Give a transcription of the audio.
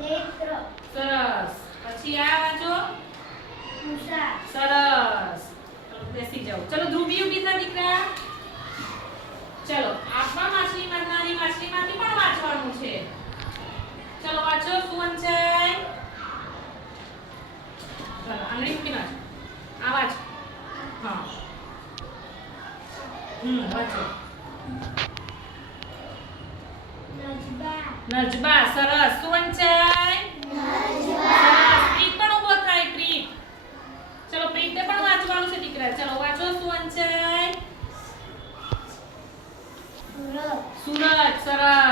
નેત્ર. સરસ. પછી આ વાંચો. ઉષા. સરસ. ચલો બેસી જાઓ. ચલો ધ્રુવી ઊભી થા દીકરા. ચલો આપવા માછલીમાં નાની માછલીમાંથી પણ વાંચવાનું છે. ચલો વાંચો શું વંચાય. ચલો આંગળી મૂકી વાંચો. આ વાંચો. હા. વાંચો. નજબા. નજબા. સરસ. શું વંચાય. સરસ. પ્રીત પણ ઊભો થાય પ્રીત. ચલો પ્રીતને પણ વાંચવાનું છે દીકરા. ચલો વાંચો શું વંચાય. સુરત. સુરત. સરસ.